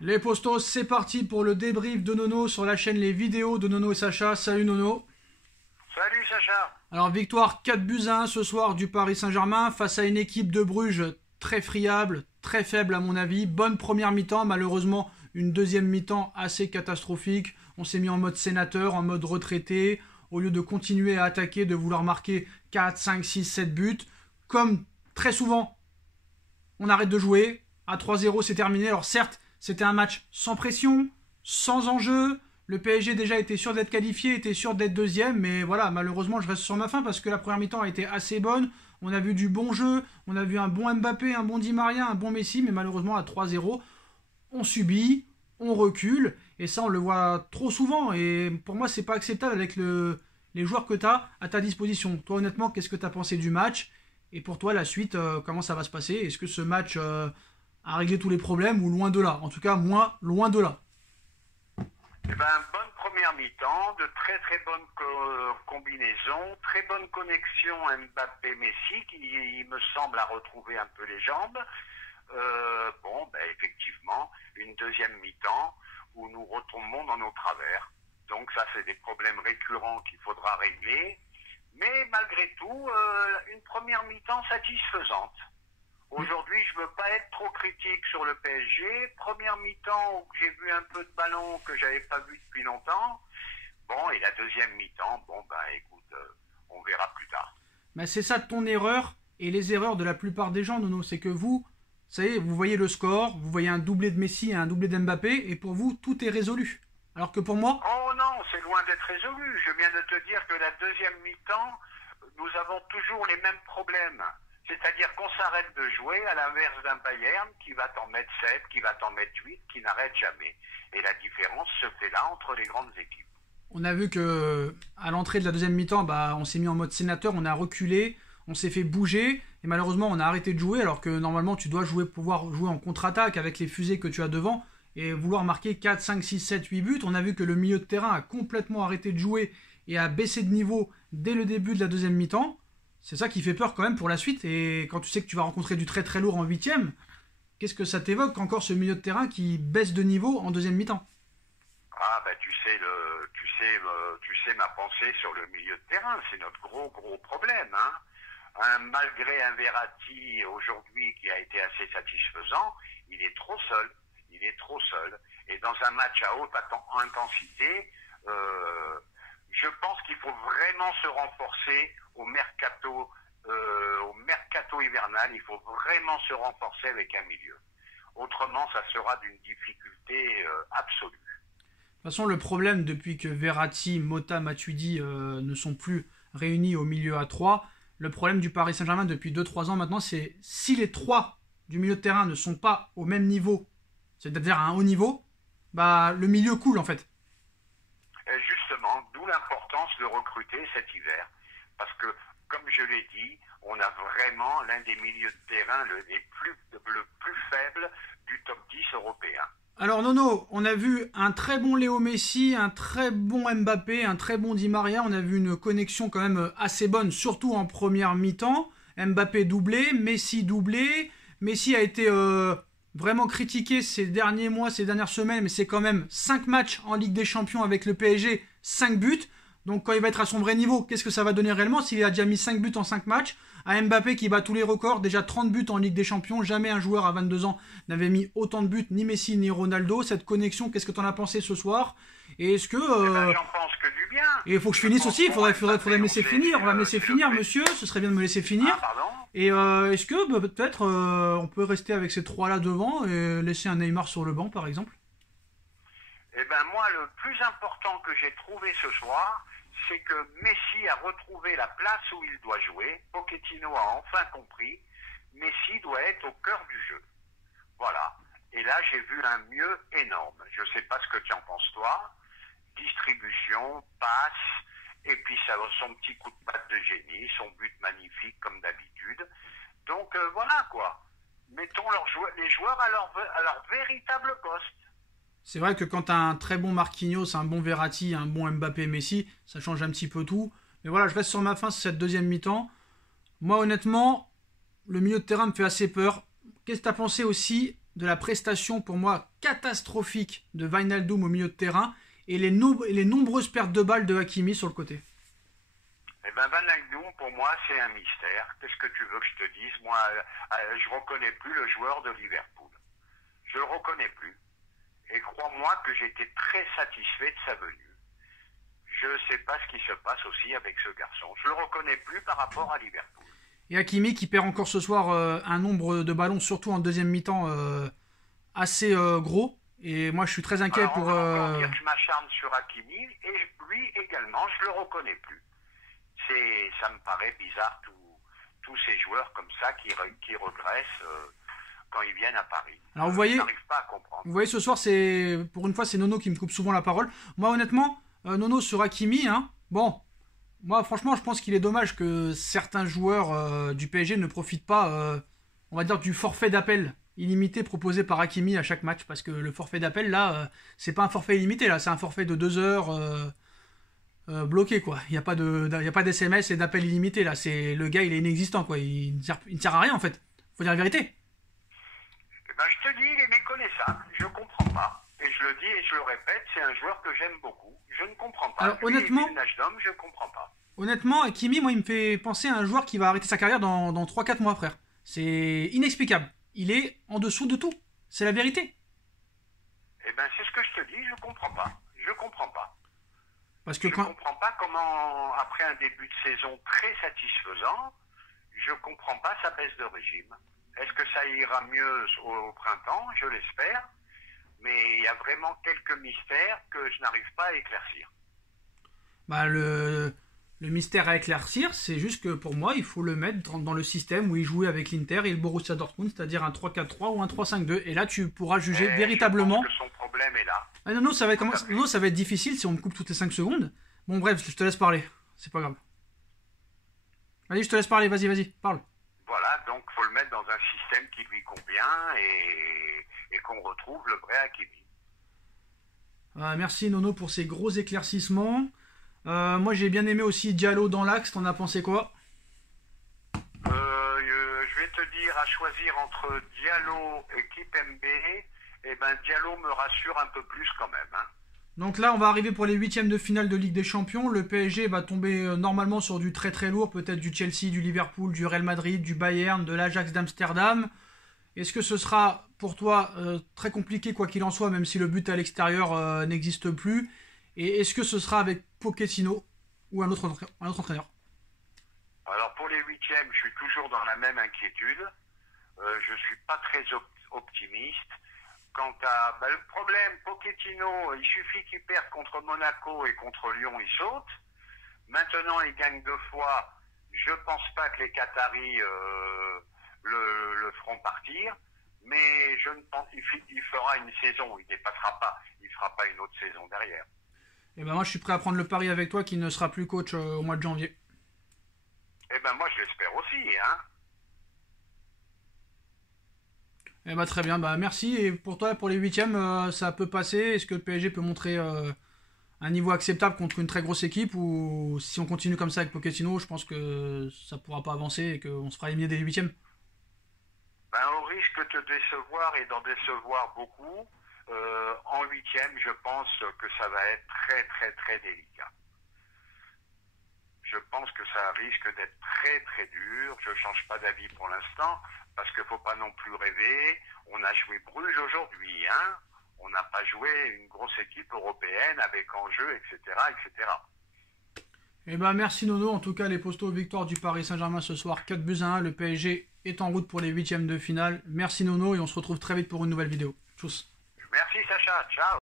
Les postos, c'est parti pour le débrief de Nono sur la chaîne Les Vidéos de Nono et Sacha. Salut Nono. Salut Sacha. Alors victoire 4-1 ce soir du Paris Saint-Germain face à une équipe de Bruges très friable, très faible à mon avis. Bonne première mi-temps, malheureusement une deuxième mi-temps assez catastrophique. On s'est mis en mode sénateur, en mode retraité. Au lieu de continuer à attaquer, de vouloir marquer 4, 5, 6, 7 buts. Comme très souvent, on arrête de jouer. À 3-0, c'est terminé. Alors certes, c'était un match sans pression, sans enjeu. Le PSG déjà était sûr d'être qualifié, était sûr d'être deuxième. Mais voilà, malheureusement, je reste sur ma faim parce que la première mi-temps a été assez bonne. On a vu du bon jeu, on a vu un bon Mbappé, un bon Di Maria, un bon Messi. Mais malheureusement, à 3-0, on subit, on recule. Et ça, on le voit trop souvent. Et pour moi, c'est pas acceptable avec les joueurs que tu as à ta disposition. Toi, honnêtement, qu'est-ce que tu as pensé du match? Et pour toi, la suite, comment ça va se passer? Est-ce que ce match a réglé tous les problèmes ou loin de là? En tout cas, moi, loin de là. Eh ben, bonne première mi-temps, de très très bonnes combinaisons, très bonne connexion Mbappé-Messi qui, il me semble, a retrouvé un peu les jambes. Effectivement, une deuxième mi-temps où nous retombons dans nos travers. Donc ça, c'est des problèmes récurrents qu'il faudra régler. Mais malgré tout, une première mi-temps satisfaisante. Aujourd'hui, je ne veux pas être trop critique sur le PSG. Première mi-temps où j'ai vu un peu de ballon que j'avais pas vu depuis longtemps. Bon, et la deuxième mi-temps, écoute, on verra plus tard. Mais c'est ça ton erreur et les erreurs de la plupart des gens, Nono. C'est que vous, ça y est, vous voyez le score, vous voyez un doublé de Messi et un doublé d'Mbappé, et pour vous, tout est résolu. Alors que pour moi... Oh non, c'est loin d'être résolu. Je viens de te dire que la deuxième mi-temps, nous avons toujours les mêmes problèmes. C'est-à-dire qu'on s'arrête de jouer à l'inverse d'un Bayern qui va t'en mettre 7, qui va t'en mettre 8, qui n'arrête jamais. Et la différence se fait là entre les grandes équipes. On a vu que à l'entrée de la deuxième mi-temps, on s'est mis en mode sénateur, on a reculé, on s'est fait bouger, et malheureusement on a arrêté de jouer, alors que normalement tu dois pouvoir jouer en contre-attaque avec les fusées que tu as devant, et vouloir marquer 4, 5, 6, 7, 8 buts. On a vu que le milieu de terrain a complètement arrêté de jouer et a baissé de niveau dès le début de la deuxième mi-temps. C'est ça qui fait peur quand même pour la suite. Et quand tu sais que tu vas rencontrer du très très lourd en huitième, qu'est-ce que ça t'évoque encore ce milieu de terrain qui baisse de niveau en deuxième mi-temps? Ah tu sais ma pensée sur le milieu de terrain, c'est notre gros problème, hein. Malgré un Verratti aujourd'hui qui a été assez satisfaisant, il est trop seul. Il est trop seul. Et dans un match à haute intensité, je pense qu'il faut vraiment se renforcer au mercato hivernal. Il faut vraiment se renforcer avec un milieu. Autrement, ça sera d'une difficulté absolue. De toute façon, le problème depuis que Verratti, Mota, Matuidi ne sont plus réunis au milieu à 3, le problème du Paris Saint-Germain depuis 2-3 ans maintenant, c'est si les 3 du milieu de terrain ne sont pas au même niveau, c'est-à-dire à un haut niveau, le milieu coule en fait. Et justement, d'où l'importance de recruter cet hiver. Parce que, comme je l'ai dit, on a vraiment l'un des milieux de terrain le plus faible du top 10 européen. Alors Nono, on a vu un très bon Léo Messi, un très bon Mbappé, un très bon Di Maria. On a vu une connexion quand même assez bonne, surtout en première mi-temps. Mbappé doublé, Messi doublé. Messi a été vraiment critiqué ces derniers mois, ces dernières semaines, mais c'est quand même 5 matchs en Ligue des Champions avec le PSG, 5 buts. Donc quand il va être à son vrai niveau, qu'est-ce que ça va donner réellement s'il a déjà mis 5 buts en 5 matchs? À Mbappé qui bat tous les records, déjà 30 buts en Ligue des Champions. Jamais un joueur à 22 ans n'avait mis autant de buts, ni Messi ni Ronaldo. Cette connexion, qu'est-ce que tu en as pensé ce soir? Et est-ce que... j'en pense que du bien. Et il faut que je finisse aussi, il faudrait me laisser finir. On va me laisser finir, monsieur, ce serait bien de me laisser finir. Ah, pardon. Et est-ce que peut-être on peut rester avec ces 3-là devant et laisser un Neymar sur le banc, par exemple? Eh ben moi, le plus important que j'ai trouvé ce soir, c'est que Messi a retrouvé la place où il doit jouer. Pochettino a enfin compris. Messi doit être au cœur du jeu. Voilà. Et là, j'ai vu un mieux énorme. Je ne sais pas ce que tu en penses, toi. Distribution, passe, et puis son petit coup de patte de génie, son but magnifique comme d'habitude. Donc voilà quoi. Mettons les joueurs à leur véritable poste. C'est vrai que quand tu as un très bon Marquinhos, un bon Verratti, un bon Mbappé, Messi, ça change un petit peu tout. Mais voilà, je reste sur ma faim sur cette deuxième mi-temps. Moi, honnêtement, le milieu de terrain me fait assez peur. Qu'est-ce que tu as pensé aussi de la prestation pour moi catastrophique de Wijnaldum au milieu de terrain et les nombreuses pertes de balles de Hakimi sur le côté. Eh ben, Wijnaldum, pour moi, c'est un mystère. Qu'est-ce que tu veux que je te dise? Moi, je reconnais plus le joueur de Liverpool. Je le reconnais plus. Et crois-moi que j'étais très satisfait de sa venue. Je ne sais pas ce qui se passe aussi avec ce garçon. Je le reconnais plus par rapport à Liverpool. Et Hakimi qui perd encore ce soir un nombre de ballons, surtout en deuxième mi-temps, assez gros. Et moi, je suis très inquiet. Alors, pour... On va encore dire que je m'acharne sur Hakimi, et lui également, je le reconnais plus. Ça me paraît bizarre, tous ces joueurs comme ça qui regressent quand ils viennent à Paris. Alors, vous voyez, je n'arrive pas à comprendre. Vous voyez, ce soir, pour une fois, c'est Nono qui me coupe souvent la parole. Moi, honnêtement, Nono sur Hakimi, hein, bon... Moi, franchement, je pense qu'il est dommage que certains joueurs du PSG ne profitent pas, on va dire, du forfait d'appel illimité proposé par Hakimi à chaque match. Parce que le forfait d'appel, là, c'est pas un forfait illimité, là, c'est un forfait de 2 heures bloqué, quoi. Il n'y a pas d'SMS et d'appel illimité, là. Le gars, il est inexistant, quoi. Il ne sert à rien, en fait. Faut dire la vérité. Eh ben, je te dis, il est méconnaissable. Je comprends pas. Et je le dis et je le répète, c'est un joueur que j'aime beaucoup. Je ne comprends pas. Alors, honnêtement, je comprends pas. Honnêtement, Hakimi, moi, il me fait penser à un joueur qui va arrêter sa carrière dans 3-4 mois, frère. C'est inexplicable. Il est en dessous de tout. C'est la vérité. Eh ben, c'est ce que je te dis, je comprends pas. Je comprends pas. Parce que je comprends pas comment, après un début de saison très satisfaisant, je comprends pas sa baisse de régime. Est-ce que ça ira mieux au printemps? Je l'espère. Mais il y a vraiment quelques mystères que je n'arrive pas à éclaircir. Bah, le mystère à éclaircir, c'est juste que pour moi, il faut le mettre dans le système où il jouait avec l'Inter et le Borussia Dortmund, c'est-à-dire un 3-4-3 ou un 3-5-2. Et là, tu pourras juger véritablement... Je pense que son problème est là. Ah, non, ça va être difficile si on me coupe toutes les 5 secondes. Bon, bref, je te laisse parler. C'est pas grave. Vas-y, je te laisse parler. Vas-y, parle. Voilà, donc il faut le mettre dans un système qui lui convient et qu'on retrouve le vrai Hakimi. Merci Nono pour ces gros éclaircissements. Moi j'ai bien aimé aussi Diallo dans l'axe, t'en as pensé quoi? Je vais te dire, à choisir entre Diallo et Kipembe, eh ben Diallo me rassure un peu plus quand même. Hein. Donc là on va arriver pour les 8e de finale de Ligue des Champions. Le PSG va tomber normalement sur du très très lourd, peut-être du Chelsea, du Liverpool, du Real Madrid, du Bayern, de l'Ajax d'Amsterdam. Est-ce que ce sera pour toi très compliqué quoi qu'il en soit, même si le but à l'extérieur n'existe plus? Et est-ce que ce sera avec Pochettino ou un autre entraîneur? Alors pour les 8e, je suis toujours dans la même inquiétude. Je suis pas très optimiste. Quant à le problème, Pochettino, il suffit qu'il perde contre Monaco et contre Lyon, il saute. Maintenant, il gagne 2 fois. Je pense pas que les Qataris le feront partir, mais je ne pense il fera une saison, il dépassera pas, il fera pas une autre saison derrière. Et ben moi je suis prêt à prendre le pari avec toi qu'il ne sera plus coach au mois de janvier. Et ben moi je l'espère aussi, hein. Eh ben très bien, bah merci. Et pour toi, pour les 8e, ça peut passer? Est-ce que le PSG peut montrer un niveau acceptable contre une très grosse équipe, ou si on continue comme ça avec Pochettino, je pense que ça pourra pas avancer et qu'on se fera éliminer dès les 8e? Ben, au risque de te décevoir et d'en décevoir beaucoup, en 8e, je pense que ça va être très très très délicat. Je pense que ça risque d'être très très dur. Je ne change pas d'avis pour l'instant, parce qu'il ne faut pas non plus rêver. On a joué Bruges aujourd'hui, hein. On n'a pas joué une grosse équipe européenne avec enjeu, etc., etc. Eh ben merci Nono, en tout cas les Postos, victoire du Paris Saint-Germain ce soir, 4-1, le PSG est en route pour les 8e de finale. Merci Nono et on se retrouve très vite pour une nouvelle vidéo. Tchuss. Merci Sacha, ciao.